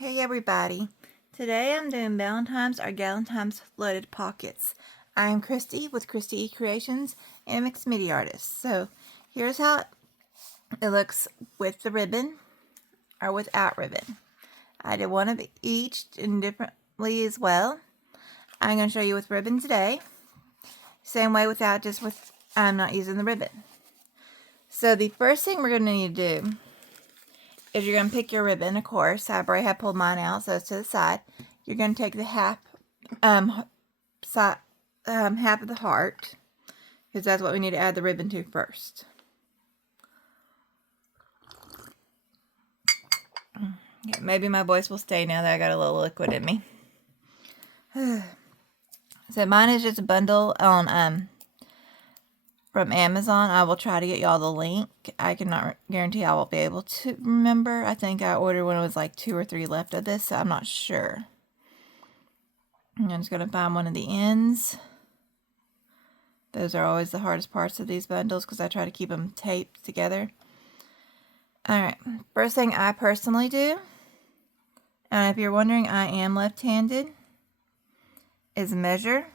Hey everybody, today I'm doing Valentine's or Galentine's floated pockets. I am Christy with Christy E Creations and a mixed media artist. So here's how it looks with the ribbon or without ribbon. I did one of each and differently as well. I'm going to show you with ribbon today. Same way without, just with I'm not using the ribbon. So the first thing we're going to need to do is you're going to pick your ribbon, of course. I already have pulled mine out, so it's to the side. You're going to take the half of the heart, because that's what we need to add the ribbon to first. Okay, maybe my voice will stay now that I got a little liquid in me. So mine is just a bundle on from Amazon. I will try to get y'all the link. I cannot guarantee I will be able to remember. I think I ordered when it was like 2 or 3 left of this, so I'm not sure. I'm just going to find one of the ends. Those are always the hardest parts of these bundles because I try to keep them taped together. Alright, first thing I personally do, and if you're wondering, I am left-handed, is measure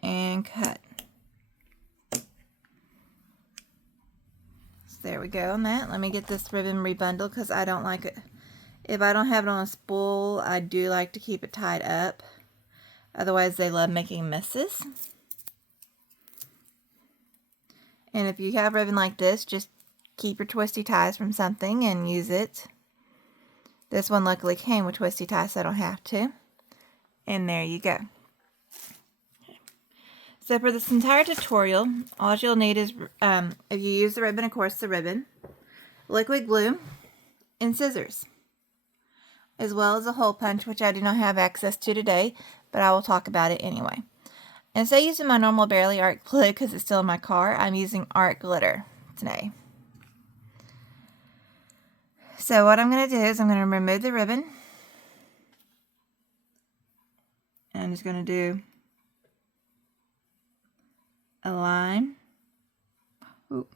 and cut. So there we go on that. Let me get this ribbon rebundled because I don't like it. If I don't have it on a spool, I do like to keep it tied up. Otherwise, they love making messes. And if you have ribbon like this, just keep your twisty ties from something and use it. This one luckily came with twisty ties, so I don't have to. And there you go. So for this entire tutorial, all you'll need is, if you use the ribbon, of course, the ribbon, liquid glue, and scissors, as well as a hole punch, which I do not have access to today, but I will talk about it anyway. Instead of using my normal Barely Art glue because it's still in my car, I'm using art glitter today. So what I'm going to do is I'm going to remove the ribbon. And I'm just going to do a line. Oop.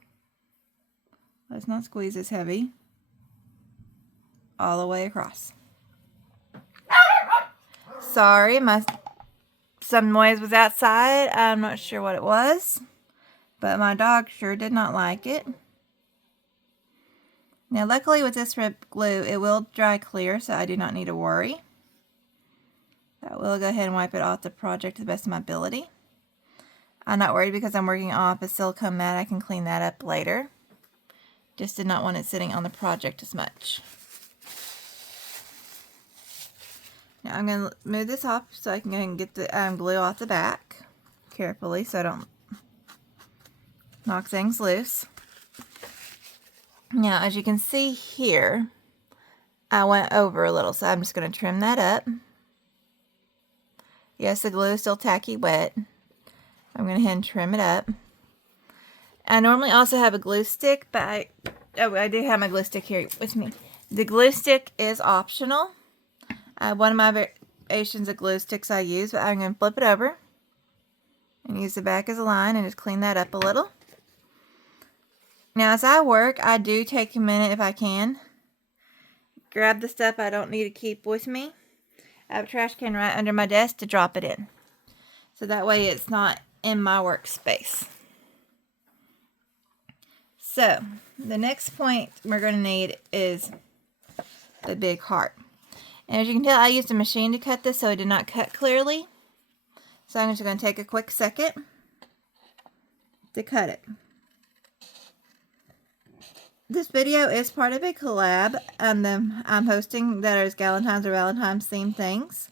Let's not squeeze this heavy. All the way across. Sorry, some noise was outside. I'm not sure what it was, but my dog sure did not like it. Now luckily with this glue, it will dry clear, so I do not need to worry. I will go ahead and wipe it off the project to the best of my ability. I'm not worried because I'm working off a silicone mat. I can clean that up later. Just did not want it sitting on the project as much. Now I'm going to move this off so I can go ahead and get the glue off the back carefully so I don't knock things loose. Now as you can see here, I went over a little, so I'm just going to trim that up. Yes, the glue is still tacky wet. I'm going to go ahead and trim it up. I normally also have a glue stick, but I do have my glue stick here with me. The glue stick is optional. One of my variations of glue sticks I use, but I'm going to flip it over and use the back as a line and just clean that up a little. Now as I work, I do take a minute if I can. Grab the stuff I don't need to keep with me. I have a trash can right under my desk to drop it in. So that way it's not in my workspace. So the next point we're going to need is the big heart. And as you can tell, I used a machine to cut this, so it did not cut clearly. So I'm just going to take a quick second to cut it. This video is part of a collab I'm hosting that is Galentine's or Valentine's themed things.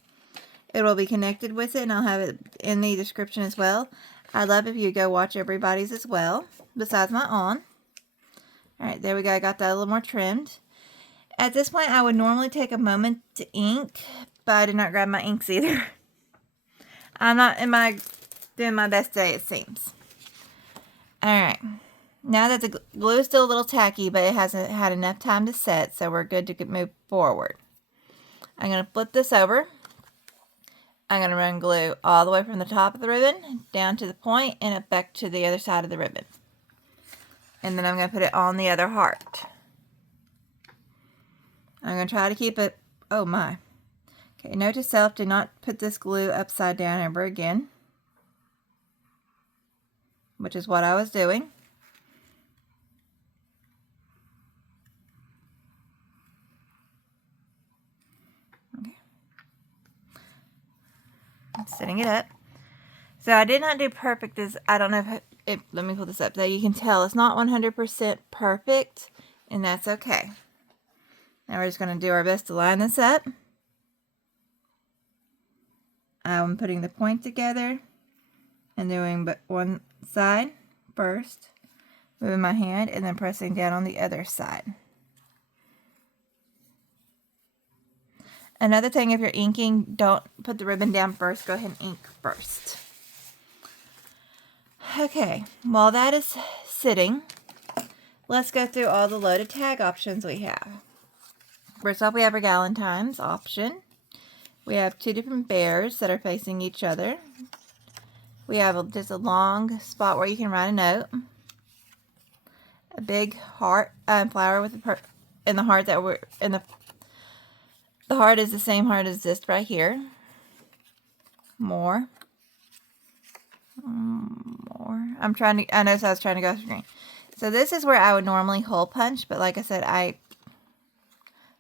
It will be connected with it, and I'll have it in the description as well. I'd love if you go watch everybody's as well, besides my own. Alright, there we go. I got that a little more trimmed. At this point, I would normally take a moment to ink, but I did not grab my inks either. I'm not doing my best today, it seems. Alright. Now that the glue is still a little tacky, but it hasn't had enough time to set, so we're good to move forward. I'm going to flip this over. I'm going to run glue all the way from the top of the ribbon down to the point and up back to the other side of the ribbon. And then I'm going to put it on the other heart. I'm going to try to keep it, oh my. Okay, note to self, do not put this glue upside down ever again, which is what I was doing. Okay. I'm setting it up. So I did not do perfect. I don't know if let me pull this up. So you can tell it's not 100% perfect, and that's okay. Now we're just going to do our best to line this up. I'm putting the point together and doing but one side first, moving my hand, and then pressing down on the other side. Another thing, if you're inking, don't put the ribbon down first. Go ahead and ink first. Okay, while that is sitting, let's go through all the loaded tag options we have. First off, we have our Galentine's option. We have two different bears that are facing each other. We have just a long spot where you can write a note. A big heart flower with and the heart that we're in the heart is the same heart as this right here. More. I noticed I was trying to go through green. So this is where I would normally hole punch, but like I said, I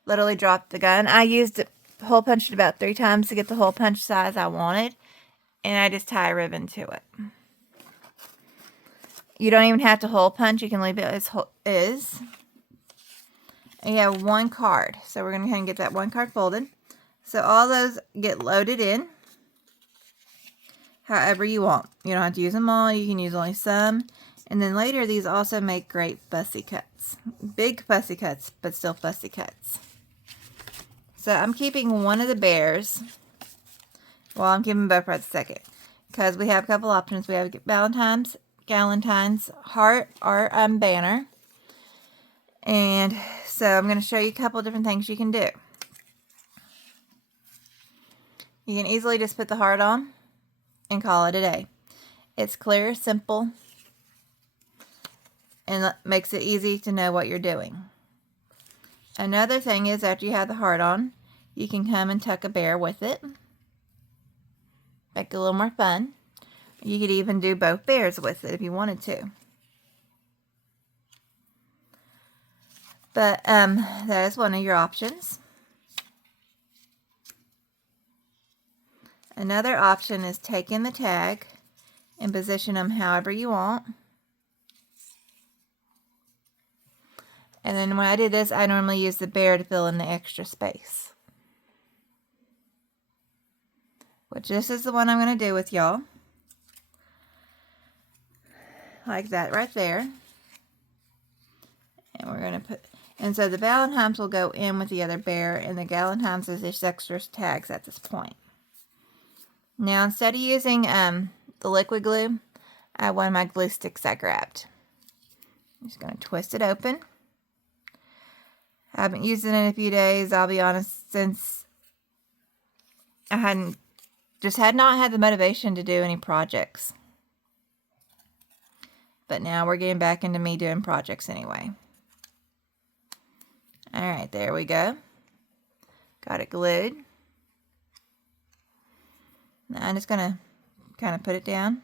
literally dropped the gun. I used hole punched about 3 times to get the hole punch size I wanted, and I just tie a ribbon to it. You don't even have to hole punch. You can leave it as is. And you have one card. So we're going to go ahead and get that one card folded. So all those get loaded in however you want. You don't have to use them all. You can use only some. And then later, these also make great fussy cuts. Big fussy cuts, but still fussy cuts. So I'm keeping one of the bears. Well, I'm keeping both for a second, because we have a couple options. We have Valentine's, Galentine's heart or banner. And so I'm going to show you a couple different things you can do. You can easily just put the heart on and call it a day. It's clear, simple, and makes it easy to know what you're doing. Another thing is, after you have the heart on, you can come and tuck a bear with it. Make it a little more fun. You could even do both bears with it if you wanted to. But that is one of your options. Another option is taking the tag and position them however you want. And then when I do this, I normally use the bear to fill in the extra space. Which this is the one I'm going to do with y'all. Like that right there. And we're going to put... And so the Valentines will go in with the other bear, and the Galentines is just extra tags at this point. Now, instead of using the liquid glue, I have one of my glue sticks I grabbed. I'm just going to twist it open. I haven't used it in a few days, I'll be honest, since I had not had the motivation to do any projects. But now we're getting back into me doing projects anyway. Alright, there we go. Got it glued. Now I'm just going to kind of put it down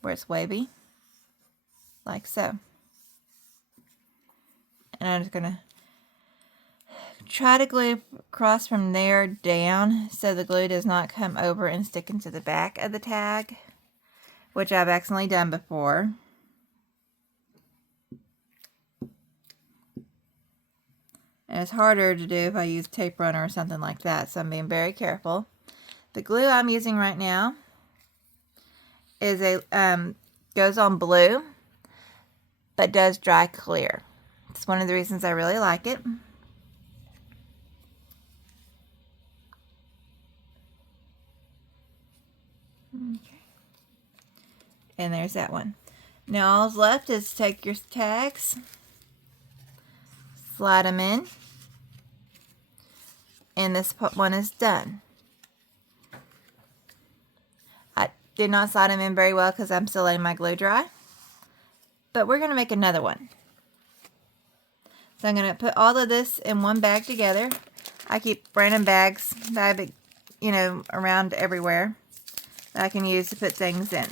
where it's wavy, like so. And I'm just going to try to glue across from there down so the glue does not come over and stick into the back of the tag, which I've accidentally done before. And it's harder to do if I use tape runner or something like that, so I'm being very careful. The glue I'm using right now is goes on blue, but does dry clear. It's one of the reasons I really like it. Okay. And there's that one. Now all's left is take your tags, slide them in, and this one is done. I did not slide them in very well because I'm still letting my glue dry, but we're going to make another one. So I'm going to put all of this in one bag together. I keep random bags that I, you know, around everywhere that I can use to put things in.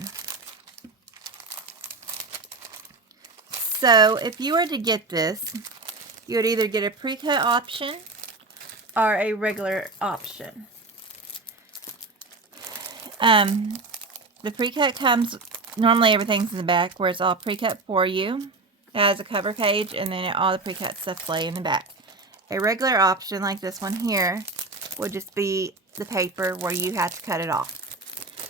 So if you were to get this, you would either get a pre-cut option or a regular option. The pre-cut comes, normally everything's in the back where it's all pre-cut for you. It has a cover page and then all the pre-cut stuff lay in the back. A regular option like this one here would just be the paper where you have to cut it off.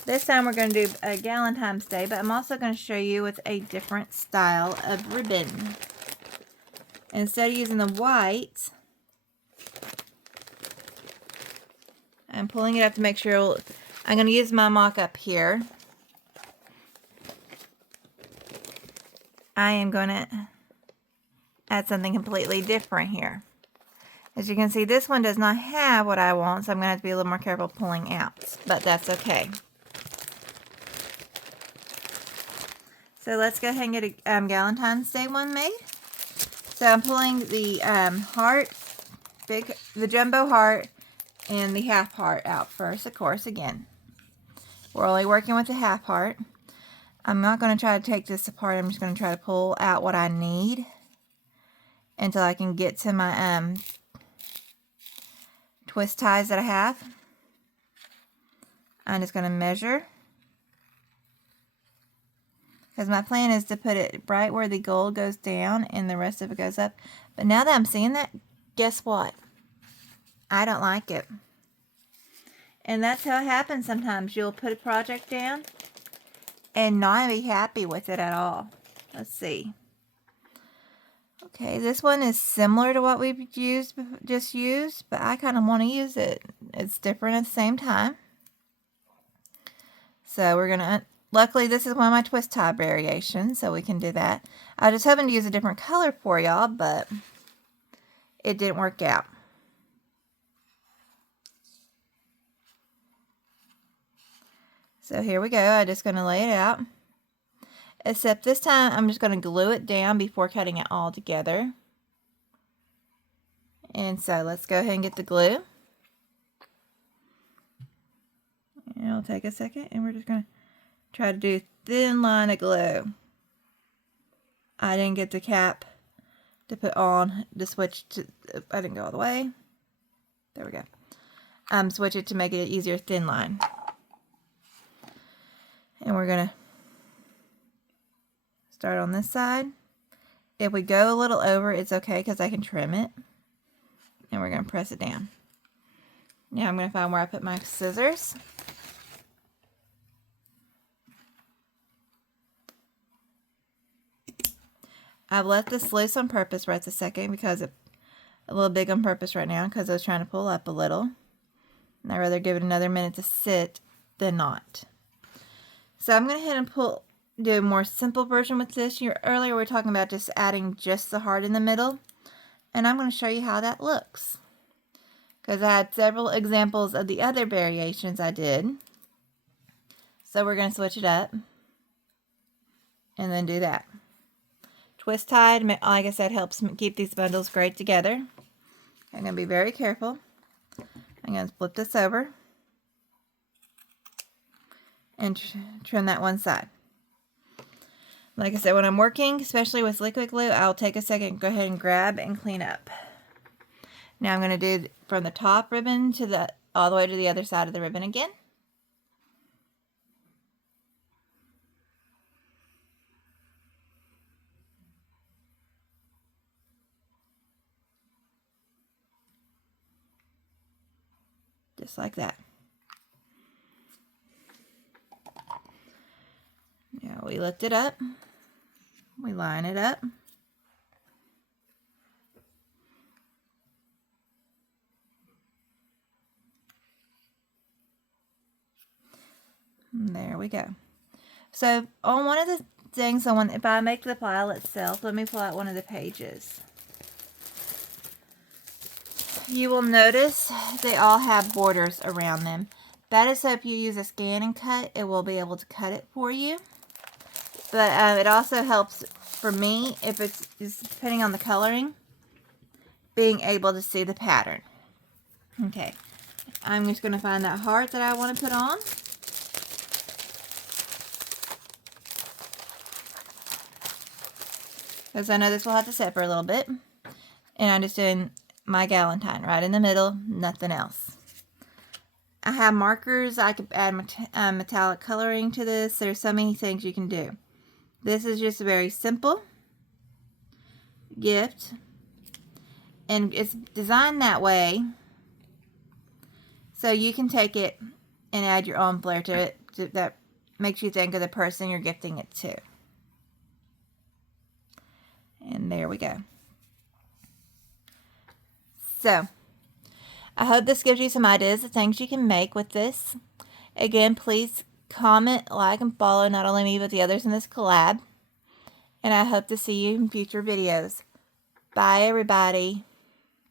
This time we're going to do a Galentine's Day, but I'm also going to show you with a different style of ribbon. Instead of using the white, I'm pulling it up to make sure. I'm going to use my mock-up here. I am going to add something completely different here. As you can see, this one does not have what I want, so I'm going to have to be a little more careful pulling out, but that's okay. So let's go ahead and get a Galentine's Day one made. So I'm pulling the heart, the jumbo heart, and the half heart out first, of course, again. We're only working with the half heart. I'm not going to try to take this apart. I'm just going to try to pull out what I need until I can get to my twist ties that I have. I'm just going to measure, because my plan is to put it right where the gold goes down and the rest of it goes up. But now that I'm seeing that, guess what? I don't like it. And that's how it happens sometimes. You'll put a project down and not be happy with it at all. Let's see. Okay, this one is similar to what we've just used, but I kind of want to use it. It's different at the same time. So we're going to, luckily this is one of my twist tie variations, so we can do that. I was just hoping to use a different color for y'all, but it didn't work out. So here we go. I'm just going to lay it out. Except this time I'm just going to glue it down before cutting it all together. And so let's go ahead and get the glue. And it'll take a second, and we're just going to try to do a thin line of glue. I didn't get the cap to put on the switch to, I didn't go all the way. There we go. Switch it to make it an easier thin line. And we're going to start on this side. If we go a little over, it's okay because I can trim it. And we're going to press it down. Now I'm going to find where I put my scissors. I've left this loose on purpose right this second because it's a little big on purpose right now because I was trying to pull up a little. And I'd rather give it another minute to sit than not. So I'm going to head and do a more simple version with this. Earlier we were talking about just adding just the heart in the middle. And I'm going to show you how that looks. Because I had several examples of the other variations I did. So we're going to switch it up. And then do that. Twist tied, like I said, helps keep these bundles great together. I'm going to be very careful. I'm going to flip this over. And trim that one side. Like I said, when I'm working, especially with liquid glue, I'll take a second, go ahead and grab and clean up. Now I'm going to do from the top ribbon to all the way to the other side of the ribbon again. Just like that. Now we lift it up. We line it up. And there we go. So on one of the things I want, if I make the file itself, let me pull out one of the pages. You will notice they all have borders around them. That is so if you use a scan and cut, it will be able to cut it for you. But it also helps for me if it's just depending on the coloring. being able to see the pattern. Okay, I'm just going to find that heart that I want to put on. Because I know this will have to set for a little bit. And I'm just doing my Galentine right in the middle, nothing else. I have markers. I could add metallic coloring to this. There's so many things you can do. This is just a very simple gift. And it's designed that way so you can take it and add your own flair to it that makes you think of the person you're gifting it to. And there we go. So, I hope this gives you some ideas of things you can make with this. Again, please comment, like, and follow not only me but the others in this collab. And I hope to see you in future videos. Bye, everybody.